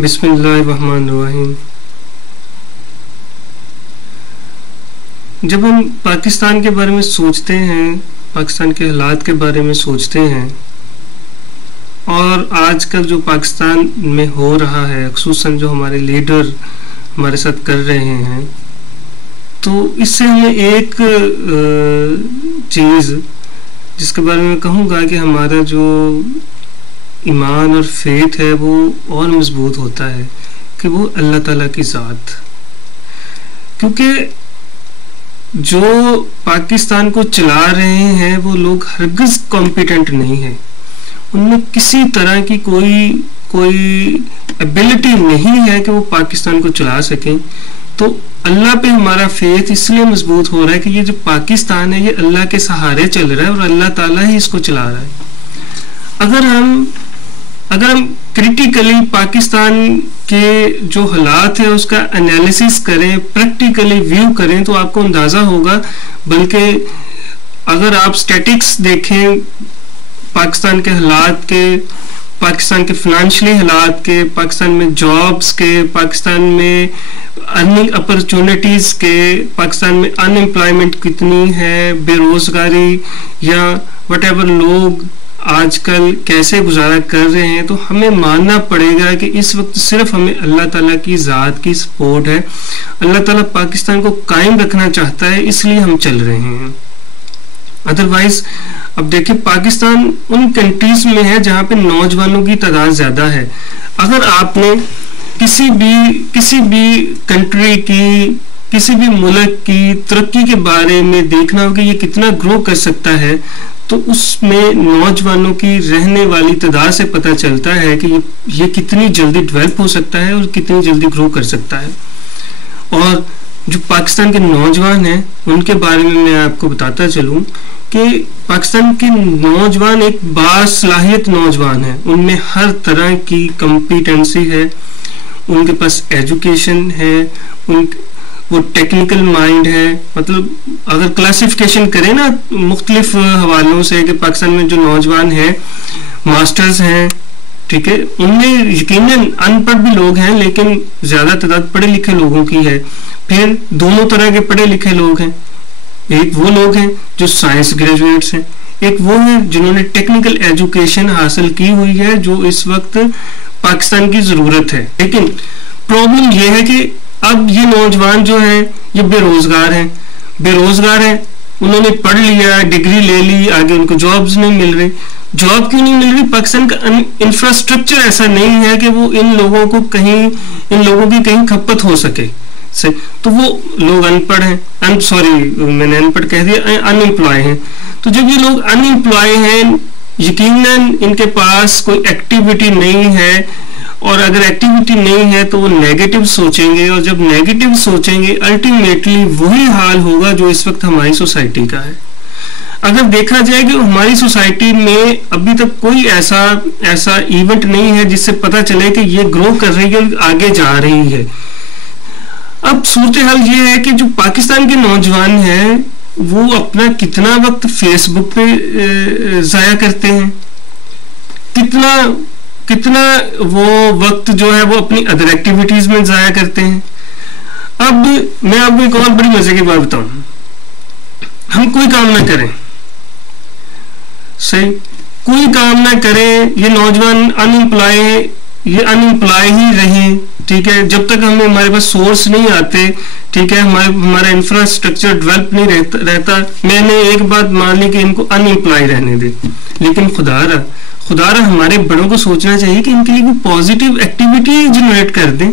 बिस्मिल्लाहिर्रहमानिर्रहीम। जब हम पाकिस्तान के बारे में सोचते हैं, पाकिस्तान के हालात के बारे में सोचते हैं और आजकल जो पाकिस्तान में हो रहा है, ख़ुसूसन जो हमारे लीडर हमारे साथ कर रहे हैं, तो इससे हमें एक चीज़ जिसके बारे में कहूँगा कि हमारा जो ईमान और फेथ है वो और मजबूत होता है कि वो अल्लाह ताला की ज़ात। क्योंकि जो पाकिस्तान को चला रहे हैं वो लोग हरगिज़ कॉम्पिटेंट नहीं है, उनमें किसी तरह की कोई एबिलिटी नहीं है कि वो पाकिस्तान को चला सकें। तो अल्लाह पे हमारा फेथ इसलिए मजबूत हो रहा है कि ये जो पाकिस्तान है ये अल्लाह के सहारे चल रहा है और अल्लाह ताला ही इसको चला रहा है। अगर हम क्रिटिकली पाकिस्तान के जो हालात है उसका एनालिसिस करें, प्रैक्टिकली व्यू करें, तो आपको अंदाज़ा होगा। बल्कि अगर आप स्टैटिक्स देखें पाकिस्तान के हालात के, पाकिस्तान के फाइनेंशियली हालात के, पाकिस्तान में जॉब्स के, पाकिस्तान में अर्निंग अपॉर्चुनिटीज़ के, पाकिस्तान में अनएम्प्लॉयमेंट कितनी है, बेरोज़गारी या व्हाटएवर लोग आजकल कैसे गुजारा कर रहे हैं, तो हमें मानना पड़ेगा कि इस वक्त सिर्फ हमें अल्लाह ताला की ज़ात की सपोर्ट है। अल्लाह ताला पाकिस्तान को कायम रखना चाहता है, इसलिए हम चल रहे हैं। अदरवाइज अब देखिए, पाकिस्तान उन कंट्रीज में है जहाँ पे नौजवानों की तादाद ज़्यादा है। अगर आपने किसी भी कंट्री की, किसी भी मुल्क की तरक्की के बारे में देखना हो कि ये कितना ग्रो कर सकता है, तो उसमें नौजवानों की रहने वाली तादाद से पता चलता है कि ये कितनी जल्दी डेवलप हो सकता है और कितनी जल्दी ग्रो कर सकता है। और जो पाकिस्तान के नौजवान हैं उनके बारे में मैं आपको बताता चलूँ कि पाकिस्तान के नौजवान एक बासलाहियत नौजवान है, उनमें हर तरह की कॉम्पिटेंसी है, उनके पास एजुकेशन है, वो टेक्निकल माइंड है। मतलब अगर क्लासिफिकेशन करें ना मुख्तलिफ हवालों से कि पाकिस्तान में जो नौजवान हैं, मास्टर्स हैं, ठीक है, उनमें यकीनन अनपढ़ भी लोग हैं लेकिन ज़्यादा तादाद पढ़े लिखे लोगों की है। फिर दोनों तरह के पढ़े लिखे लोग हैं, एक वो लोग हैं जो साइंस ग्रेजुएट्स हैं, एक वो हैं जिन्होंने टेक्निकल एजुकेशन हासिल की हुई है, जो इस वक्त पाकिस्तान की ज़रूरत है। लेकिन प्रॉब्लम यह है कि अब ये नौजवान जो हैं ये बेरोजगार हैं, उन्होंने पढ़ लिया, डिग्री ले ली, आगे उनको जॉब्स नहीं मिल रही। जॉब क्यों नहीं मिल रही? पाकिस्तान का इंफ्रास्ट्रक्चर ऐसा नहीं है कि वो इन लोगों की कहीं खपत हो सके। सही, तो वो लोग अनपढ़ हैं, मैंने अनपढ़ कह दिया, अनएम्प्लॉय हैं। तो जब ये लोग अनएम्प्लॉय हैं, यकीनन इनके पास कोई एक्टिविटी नहीं है, और अगर एक्टिविटी नहीं है तो वो नेगेटिव सोचेंगे, और जब नेगेटिव सोचेंगे अल्टीमेटली वही हाल होगा जो इस वक्त हमारी सोसाइटी का है। अगर देखा जाए कि हमारी सोसाइटी में अभी तक कोई ऐसा इवेंट नहीं है जिससे पता चले कि ये ग्रो कर रही है और आगे जा रही है। अब सूरत हाल ये है कि जो पाकिस्तान के नौजवान हैं वो अपना कितना वक्त फेसबुक पे ज़ाया करते हैं, कितना वो वक्त जो है वो अपनी अदर एक्टिविटीज में ज़ाया करते हैं। अब मैं आपको एक और बड़ी मजे की बात बताऊं, हम कोई काम ना करें, सही, कोई काम ना करें, ये नौजवान अनएम्प्लॉय ही रहें, ठीक है, जब तक हमारे पास सोर्स नहीं आते, ठीक है, हमारा इंफ्रास्ट्रक्चर डेवलप नहीं रहता। मैंने एक बात मान ली कि इनको अनएम्प्लॉय रहने दे, लेकिन खुदारा हमारे बड़ों को सोचना चाहिए कि इनके लिए कोई पॉजिटिव एक्टिविटी जनरेट कर दें,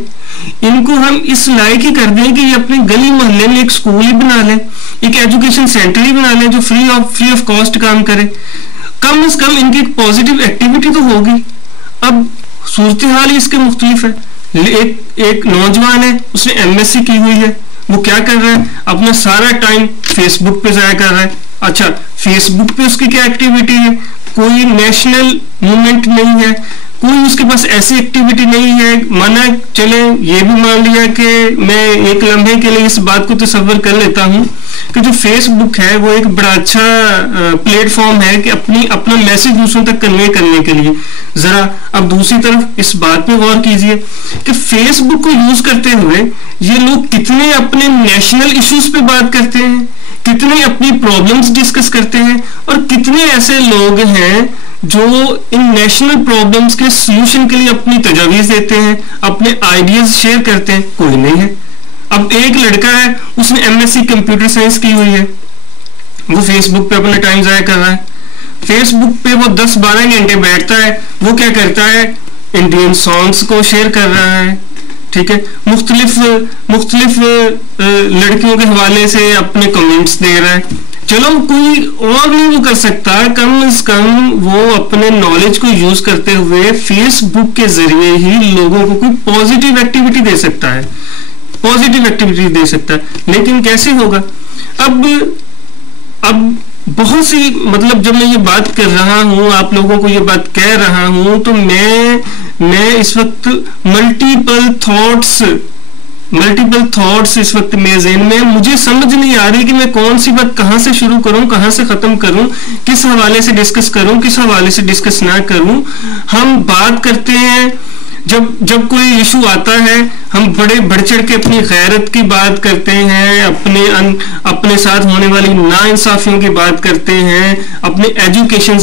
इनको हम इस लायक ही कर दें कि ये अपने गली मोहल्ले में एक स्कूल ही बना लें, एक एजुकेशन सेंटर ही बना लें जो फ्री ऑफ कॉस्ट काम करे। कम से कम इनकी एक पॉजिटिव एक्टिविटी तो होगी। अब सूरत हाल ही इसके मुख्तलिफ है। एक नौजवान है, उसने MSc की हुई है, वो क्या कर रहा है, अपना सारा टाइम फेसबुक पे ज़ाया कर रहा है। अच्छा, फेसबुक पे उसकी क्या एक्टिविटी है? कोई नेशनल मूवमेंट नहीं है, कोई उसके पास ऐसी एक्टिविटी नहीं है। माना चले ये भी मान लिया कि मैं एक लम्हे के लिए इस बात को तसव्वुर कर लेता हूँ कि जो फेसबुक है वो एक बड़ा अच्छा प्लेटफॉर्म है कि अपना मैसेज दूसरों तक कन्वे करने के लिए। जरा अब दूसरी तरफ इस बात पे गौर कीजिए कि फेसबुक को यूज करते हुए ये लोग कितने अपने नेशनल इश्यूज पे बात करते हैं, कितने अपनी प्रॉब्लम्स डिस्कस करते हैं, और कितने ऐसे लोग हैं जो इन नेशनल प्रॉब्लम्स के सॉल्यूशन के लिए अपनी तजावीज देते हैं, अपने आइडियाज शेयर करते हैं। कोई नहीं है। अब एक लड़का है, उसने एमएससी कंप्यूटर साइंस की हुई है, वो फेसबुक पे अपना टाइम जाया कर रहा है। फेसबुक पे वो 10-12 घंटे बैठता है, वो क्या करता है, इंडियन सॉन्ग्स को शेयर कर रहा है, ठीक है, मुख्तलिफ लड़कियों के हवाले से अपने कमेंट्स दे रहा है। चलो कोई और नहीं वो कर सकता, कम से कम वो अपने नॉलेज को यूज करते हुए फेसबुक के जरिए ही लोगों को कोई पॉजिटिव एक्टिविटी दे सकता है, पॉजिटिव एक्टिविटी दे सकता है। लेकिन कैसे होगा? अब बहुत सी, मतलब जब मैं ये बात कर रहा हूं, आप लोगों को ये बात कह रहा हूं, तो मैं इस वक्त मल्टीपल थॉट्स इस वक्त मेरे ज़हन में, मुझे समझ नहीं आ रही कि मैं कौन सी बात कहां से शुरू करूं, कहां से खत्म करूं, किस हवाले से डिस्कस करूं, किस हवाले से डिस्कस ना करूं। हम बात करते हैं, जब कोई इशू आता है, हम बड़े बढ़ चढ़ के अपनी गैरत की बात करते हैं, अपने साथ होने वाली नाइंसाफियों की बात करते हैं, अपने एजुकेशन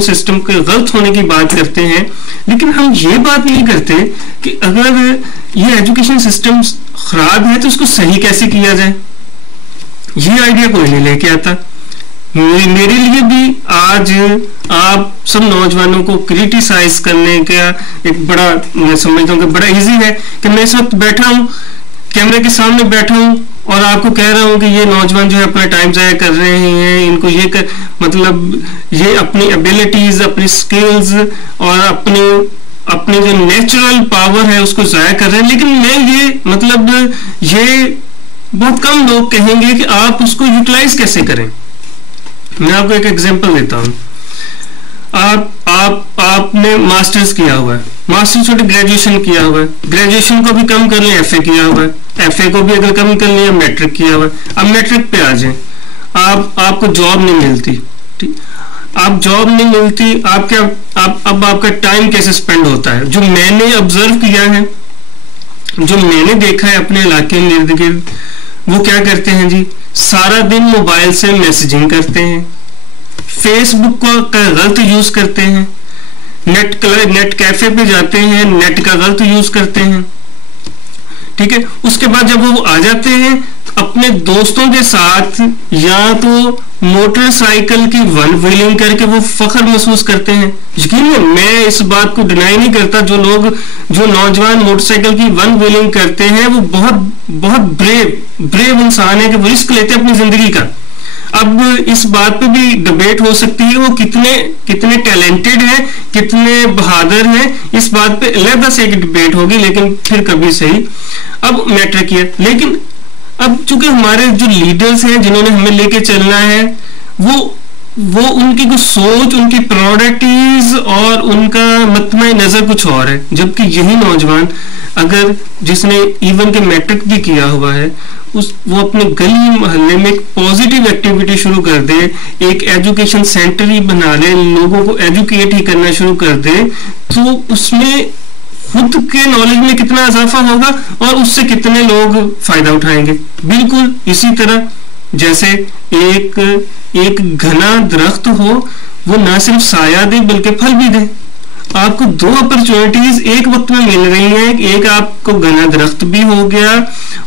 सिस्टम के गलत होने की बात करते हैं। लेकिन हम ये बात नहीं करते कि अगर ये एजुकेशन सिस्टम खराब है तो उसको सही कैसे किया जाए। ये आइडिया कोई नहीं लेके आता। मेरे लिए भी आज आप सब नौजवानों को क्रिटिसाइज करने का एक बड़ा, मैं समझता हूँ कि बड़ा इजी है कि मैं इस वक्त बैठा हूँ, कैमरे के सामने बैठा हूँ और आपको कह रहा हूँ कि ये नौजवान जो है अपना टाइम जाया कर रहे हैं, इनको मतलब ये अपनी एबिलिटीज, अपनी स्किल्स और अपने जो नेचुरल पावर है उसको जाया कर रहे हैं। लेकिन मैं ये बहुत कम लोग कहेंगे कि आप उसको यूटिलाइज कैसे करें। मैं आपको एक एग्जांपल देता हूं। आपने मास्टर्स किया हुआ है, मास्टर्स छोटे ग्रेजुएशन किया हुआ है, ग्रेजुएशन को भी कम कर लिया, एफए किया हुआ है, एफए को भी अगर कम कर लिया, मैट्रिक किया हुआ है। अब मैट्रिक पे आ जाए, आपको जॉब नहीं मिलती, ठीक, आप जॉब नहीं मिलती, अब आपका टाइम कैसे स्पेंड होता है? जो मैंने ऑब्जर्व किया है, जो मैंने देखा है अपने इलाके में इर्द गिर्द, वो क्या करते हैं जी, सारा दिन मोबाइल से मैसेजिंग करते हैं, फेसबुक का गलत यूज करते हैं, नेट कैफे पे जाते हैं, नेट का गलत यूज करते हैं, ठीक है। उसके बाद जब वो आ जाते हैं अपने दोस्तों के साथ, या तो मोटरसाइकिल की वन व्हीलिंग करके वो फख्र महसूस करते हैं। यकीन है, मैं इस बात को डिनाई नहीं करता, जो नौजवान मोटरसाइकिल की वन व्हीलिंग करते हैं वो बहुत ब्रेव इंसान है कि वो रिस्क लेते हैं अपनी जिंदगी का। अब इस बात पे भी डिबेट हो सकती है वो कितने टैलेंटेड हैं, कितने बहादुर हैं, इस बात पे अलग से एक डिबेट होगी, लेकिन फिर कभी सही। अब मैटर किया, लेकिन अब चूंकि हमारे जो लीडर्स हैं जिन्होंने हमें लेके चलना है, वो उनकी कुछ सोच, उनकी प्रायोरिटीज और उनका मतमे नजर कुछ और है। जबकि यही नौजवान अगर जिसने इवन के मैट्रिक भी किया हुआ है, वो अपने गली मोहल्ले में एक पॉजिटिव एक्टिविटी शुरू कर दे, एक एजुकेशन सेंटर ही बना ले, लोगों को एजुकेट ही करना शुरू कर दे, तो उसमें खुद के नॉलेज में कितना इजाफा होगा और उससे कितने लोग फायदा उठाएंगे। बिल्कुल इसी तरह जैसे एक घना दरख्त हो, वो ना सिर्फ साया दे बल्कि फल भी दे। आपको दो अपॉर्चुनिटीज एक वक्त में मिल रही हैं, एक आपको घना दरख्त भी हो गया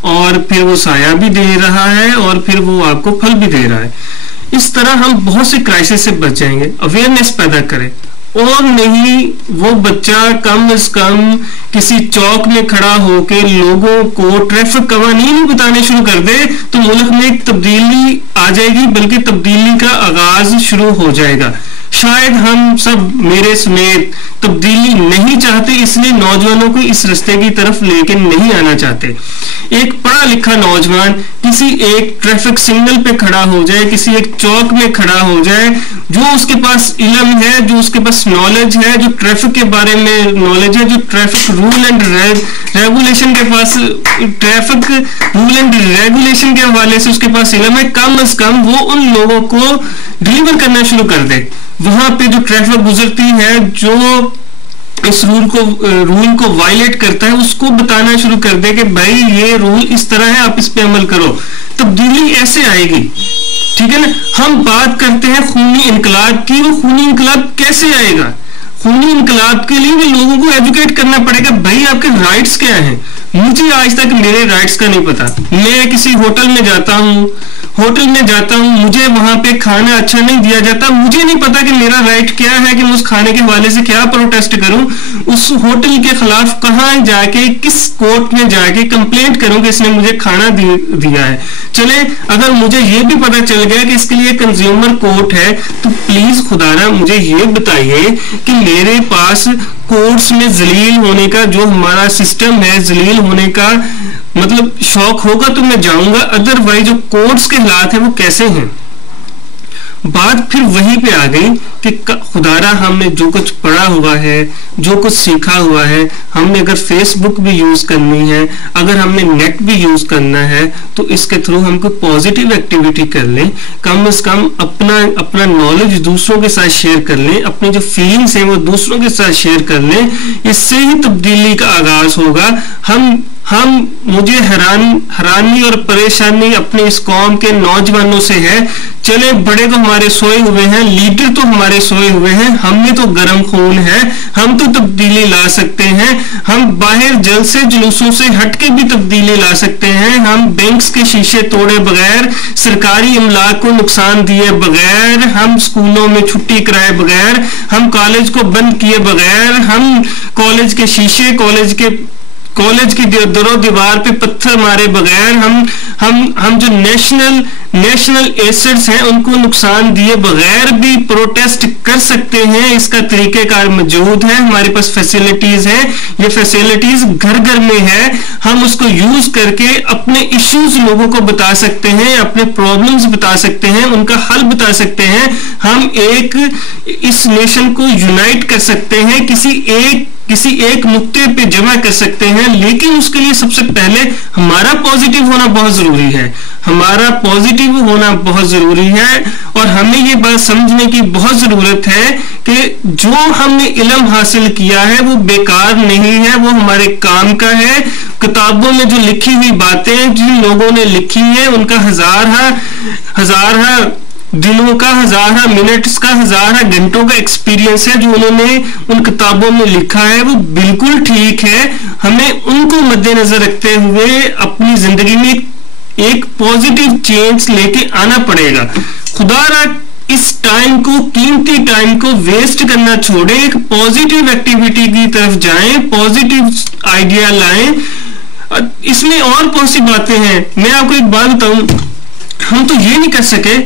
और फिर वो साया भी दे रहा है और फिर वो आपको फल भी दे रहा है। इस तरह हम बहुत से क्राइसिस से बच जाएंगे। अवेयरनेस पैदा करें, और नहीं वो बच्चा कम से कम किसी चौक में खड़ा होकर लोगों को ट्रैफिक कवानीन बताने शुरू कर दे तो मुल्क में एक तब्दीली आ जाएगी, बल्कि तब्दीली का आगाज शुरू हो जाएगा। शायद हम सब मेरे समेत तब्दीली नहीं चाहते, इसलिए नौजवानों को इस रास्ते की तरफ लेके नहीं आना चाहते। एक पढ़ा लिखा नौजवान किसी एक ट्रैफिक सिग्नल पे खड़ा हो जाए, किसी एक चौक में खड़ा हो जाए, जो उसके पास इल्म है, जो उसके पास नॉलेज है, जो ट्रैफिक के बारे में नॉलेज है, जो ट्रैफिक रूल एंड रेगुलेशन के पास, ट्रैफिक रूल एंड रेगुलेशन के हवाले से उसके पास इल्म है, कम से कम वो उन लोगों को डिलीवर करना शुरू कर दे। वहां पे जो ट्रैफिक गुजरती है, जो इस रूल को वायलेट करता है, उसको बताना शुरू कर दे कि भाई ये रूल इस तरह है, आप इस पे अमल करो। तब्दीली ऐसे आएगी, ठीक है ना। हम बात करते हैं खूनी इनकलाब की, वो खूनी इनकलाब कैसे आएगा? खूनी इनकलाब के लिए भी लोगों को एजुकेट करना पड़ेगा, भाई आपके राइट्स क्या हैं। मुझे आज तक मेरे राइट्स का नहीं पता। मैं किसी होटल में जाता हूँ, मुझे वहां पे खाना अच्छा नहीं दिया जाता, मुझे नहीं पता कि मेरा राइट क्या है, कि मैं उस खाने के हवाले से क्या प्रोटेस्ट करूं, उस होटल के खिलाफ कहां जाके, किस कोर्ट में जाके कंप्लेंट करूं कि इसने मुझे खाना दिया है। चले, अगर मुझे ये भी पता चल गया कि इसके लिए कंज्यूमर कोर्ट है, तो प्लीज खुदारा मुझे ये बताइए कि मेरे पास कोर्ट्स में जलील होने का जो हमारा सिस्टम है, जलील होने का मतलब शौक होगा तो मैं जाऊंगा, अदरवाइज जो कोर्ट्स के हालात है वो कैसे हैं। बात फिर वहीं पे आ गई कि खुदारा हमने जो कुछ पढ़ा हुआ है, जो कुछ सीखा हुआ है, हमने अगर फेसबुक भी यूज करनी है, अगर हमने नेट भी यूज करना है, तो इसके थ्रू हम कोई पॉजिटिव एक्टिविटी कर लें, कम से कम अपना नॉलेज दूसरों के साथ शेयर कर लें, अपनी जो फीलिंग्स हैं वो दूसरों के साथ शेयर कर लें। इससे ही तब्दीली का आगाज होगा। मुझे हैरानी और परेशानी अपनी इस कौम के नौजवानों से है। चले, बड़े तो हमारे सोए हुए हैं, लीडर तो हमारे सोए हुए हैं, हमें तो गर्म खून है, हम तो तब्दीली ला सकते हैं। हम बाहर जलसे जुलूसों से हटके भी तब्दीली ला सकते हैं। हम बैंक्स के शीशे तोड़े बगैर, सरकारी इमलाक को नुकसान दिए बगैर, हम स्कूलों में छुट्टी कराए बगैर, हम कॉलेज को बंद किए बगैर, हम कॉलेज के शीशे, कॉलेज की दरो दीवार पे पत्थर मारे बगैर, हम जो नेशनल एसेट्स हैं उनको नुकसान दिए बगैर भी प्रोटेस्ट कर सकते हैं। इसका तरीकेकार मौजूद है, हमारे पास फैसिलिटीज है, ये फैसिलिटीज घर घर में है। हम उसको यूज करके अपने इश्यूज लोगों को बता सकते हैं, अपने प्रॉब्लम्स बता सकते हैं, उनका हल बता सकते हैं। हम इस नेशन को यूनाइट कर सकते हैं, किसी एक नुक्ते पे जमा कर सकते हैं। लेकिन उसके लिए सबसे पहले हमारा पॉजिटिव होना बहुत जरूरी है, और हमें ये बात समझने की बहुत जरूरत है कि जो हमने इल्म हासिल किया है वो बेकार नहीं है, वो हमारे काम का है। किताबों में जो लिखी हुई बातें जिन लोगों ने लिखी है, उनका हजार दिनों का, हजार मिनट्स का, हजार घंटों का एक्सपीरियंस है जो उन्होंने उन किताबों में लिखा है, वो बिल्कुल ठीक है। हमें उनको मद्देनजर रखते हुए अपनी जिंदगी में एक पॉजिटिव चेंज लेके आना पड़ेगा। खुदारा इस टाइम को, कीमती टाइम को वेस्ट करना छोड़े, एक पॉजिटिव एक्टिविटी की तरफ जाएं, पॉजिटिव आइडिया लाएं। इसमें और बहुत सी बातें हैं। मैं आपको एक बात बताऊं, हम तो ये नहीं कर सके,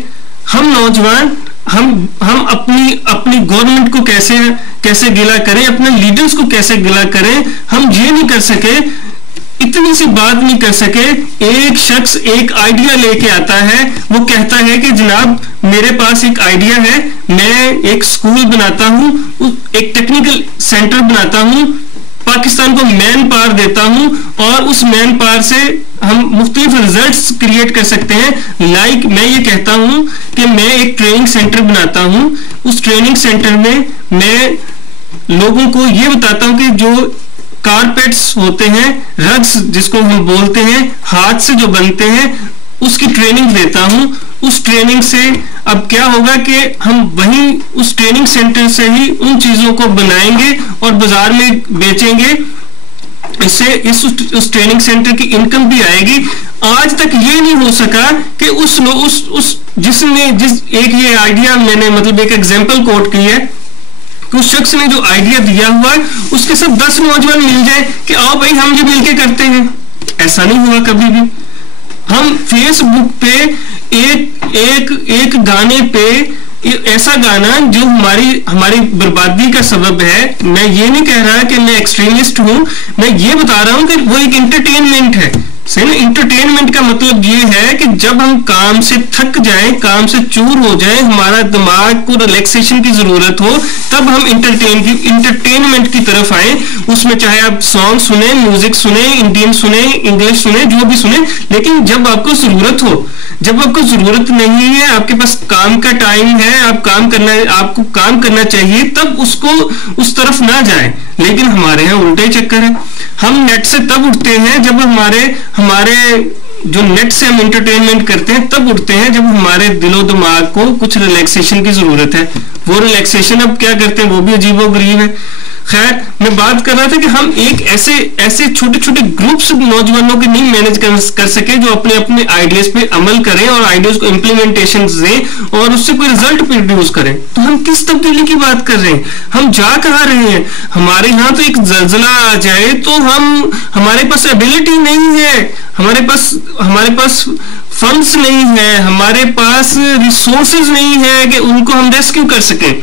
हम नौजवान, हम अपनी गवर्नमेंट को कैसे गिला करें, अपने लीडर्स को कैसे गिला करें, हम ये नहीं कर सके, इतनी सी बात नहीं कर सके। एक शख्स एक आइडिया लेके आता है, वो कहता है कि जनाब मेरे पास एक आइडिया है, मैं एक स्कूल बनाता हूं, एक टेक्निकल सेंटर बनाता हूं, पाकिस्तान को मैन पावर देता हूं, और उस मैन पावर से हम मुख्तलिफ रिजल्ट्स क्रिएट कर सकते हैं। लाइक मैं ये कहता हूं कि मैं एक ट्रेनिंग सेंटर बनाता हूं, उस ट्रेनिंग सेंटर में मैं लोगों को ये बताता हूं कि जो कारपेट्स होते हैं, रग्स जिसको हम बोलते हैं, हाथ से जो बनते हैं, उसकी ट्रेनिंग देता हूं। उस ट्रेनिंग से अब क्या होगा कि हम वहीं उस ट्रेनिंग सेंटर से ही उन चीजों को बनाएंगे और बाजार में बेचेंगे। इससे उस ट्रेनिंग सेंटर की इनकम भी आएगी। आज तक ये नहीं हो सका कि जिस एक ये आइडिया मैंने मतलब एक एग्जांपल कोट की है कि उस शख्स ने जो आइडिया दिया हुआ है उसके सब 10 नौजवान मिल जाए कि आओ भाई हम ये मिलके करते हैं। ऐसा नहीं हुआ कभी भी। हम फेसबुक पे एक गाने पे, ऐसा गाना जो हमारी बर्बादी का सबब है, मैं ये नहीं कह रहा कि मैं एक्सट्रीमिस्ट हूं, मैं ये बता रहा हूं कि वो एक एंटरटेनमेंट है। सही ना। इंटरटेनमेंट का मतलब ये है कि जब हम काम से थक जाए, काम से चूर हो जाए, हमारा दिमाग को रिलैक्सेशन की जरूरत हो, तब हम इंटरटेनमेंट की तरफ आए। उसमें चाहे आप सॉन्ग सुने, म्यूजिक सुने, इंडियन सुने, इंग्लिश सुने, जो भी सुने, लेकिन जब आपको जरूरत हो। जब आपको जरूरत नहीं है, आपके पास काम का टाइम है, आपको काम करना चाहिए, तब उसको उस तरफ ना जाए। लेकिन हमारे यहाँ उल्टे चक्कर है। हम नेट से तब उठते हैं जब हमारे जो नेट से हम एंटरटेनमेंट करते हैं तब उठते हैं जब हमारे दिलो दिमाग को कुछ रिलैक्सेशन की जरूरत है। वो रिलैक्सेशन अब क्या करते हैं, वो भी अजीबोगरीब है। खैर, मैं बात कर रहा था कि हम एक ऐसे छोटे छोटे ग्रुप्स नौजवानों के नहीं मैनेज कर सके जो अपने अपने आइडियाज पे अमल करें और आइडियाज को इम्प्लीमेंटेशन दें और उससे कोई रिजल्ट प्रोड्यूस करें। तो हम किस तब्दीली की बात कर रहे हैं, हम जा कहाँ रहे हैं? हमारे यहाँ तो एक जलजला आ जाए तो हमारे पास एबिलिटी नहीं है, हमारे पास फंड्स नहीं है, हमारे पास रिसोर्सेज नहीं है कि उनको हम रेस्क्यू कर सकें।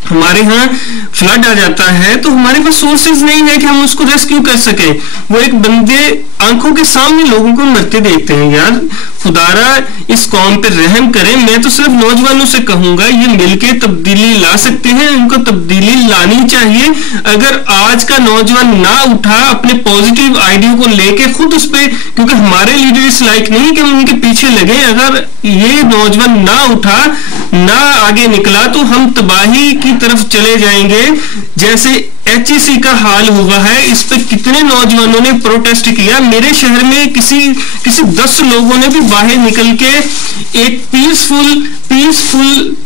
हमारे यहाँ फ्लड आ जाता है तो हमारे पास सोर्सेज नहीं है कि हम उसको रेस्क्यू कर सके। वो एक बंदे आंखों के सामने लोगों को मरते देखते हैं। यार खुदारा इस कौम पे रहम करें। मैं तो सिर्फ नौजवानों से कहूंगा, ये मिलके तब्दीली ला सकते हैं, इनको तब्दीली लानी चाहिए। अगर आज का नौजवान ना उठा अपने पॉजिटिव आइडिया को लेके खुद उस पे, क्योंकि हमारे लीडर इस लायक नहीं कि हम उनके पीछे लगे, अगर ये नौजवान ना उठा, ना आगे निकला, तो हम तबाही की तरफ चले जाएंगे। जैसे HEC का हाल हुआ है, इस पे कितने नौजवानों ने प्रोटेस्ट किया। मेरे शहर में किसी 10 लोगों ने भी बाहर निकल के एक पीसफुल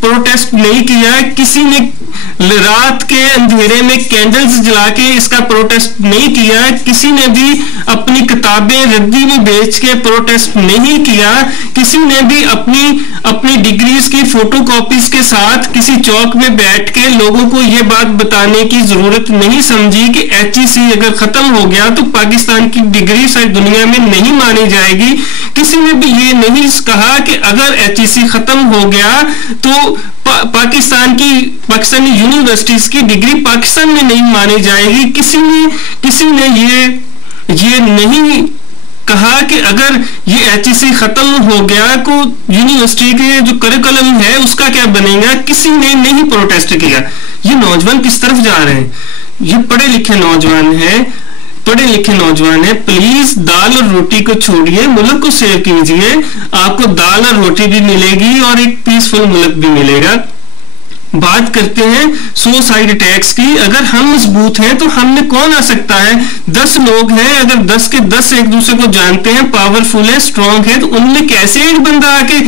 प्रोटेस्ट नहीं किया। किसी ने रात के अंधेरे में कैंडल्स जला के इसका प्रोटेस्ट नहीं किया। किसी ने भी अपनी किताबें रद्दी में बेच के प्रोटेस्ट नहीं किया। किसी ने भी अपनी डिग्रीज की फोटोकॉपीज के साथ किसी चौक में बैठ के लोगों को यह बात बताने की जरूरत नहीं समझी कि HEC अगर खत्म हो गया तो पाकिस्तान की डिग्री शायद दुनिया में नहीं मानी जाएगी। किसी ने भी ये नहीं कहा कि अगर HEC खत्म हो गया तो पाकिस्तानी यूनिवर्सिटीज की डिग्री पाकिस्तान में नहीं मानी जाएगी। किसी ने ये नहीं कहा कि अगर ये HEC खत्म हो गया तो यूनिवर्सिटी के जो करिकुलम है उसका क्या बनेगा। किसी ने नहीं प्रोटेस्ट किया। ये नौजवान किस तरफ जा रहे हैं? ये पढ़े लिखे नौजवान है। प्लीज दाल और रोटी को छोड़िए, मुल्क को सेव कीजिए। आपको दाल और रोटी भी मिलेगी और एक पीसफुल मुल्क भी मिलेगा। बात करते हैं सुसाइड अटैक्स की। अगर हम मजबूत हैं तो हम में कौन आ सकता है? 10 लोग हैं, अगर 10 के 10 एक दूसरे को जानते हैं, पावरफुल है, स्ट्रांग है, तो उनमें कैसे एक बंदा आके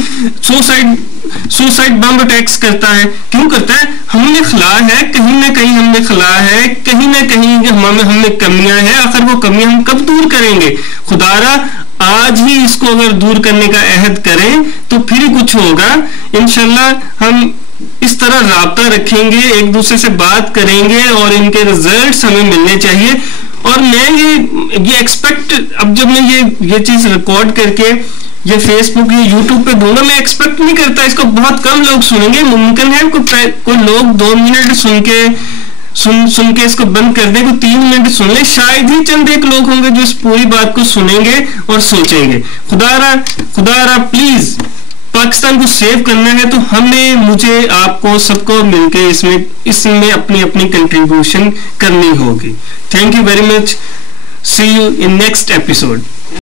सुसाइड बम अटैक्स करता है? क्यों करता है? हमने खला है, कहीं ना कहीं हमने खला है, कहीं ना कहीं हमें कमियां हैं। आखिर वो कमियां हम कब दूर करेंगे? खुदारा आज ही इसको अगर दूर करने का अहद करें तो फिर ही कुछ होगा। इंशाल्लाह हम इस तरह राब्ता रखेंगे, एक दूसरे से बात करेंगे और इनके रिजल्ट्स हमें मिलने चाहिए। और मैं ये एक्सपेक्ट, अब जब मैं ये चीज रिकॉर्ड करके ये फेसबुक ये यूट्यूब पे दूंगा, मैं एक्सपेक्ट नहीं करता इसको बहुत कम लोग सुनेंगे। मुमकिन है कोई लोग 2 मिनट सुन के इसको बंद कर दे, को 3 मिनट सुन ले, शायद ही चंद एक लोग होंगे जो इस पूरी बात को सुनेंगे और सोचेंगे। खुदारा प्लीज, पाकिस्तान को सेव करना है तो मुझे आपको सबको मिलकर इसमें अपनी कंट्रीब्यूशन करनी होगी। Thank you very much. See you in next episode.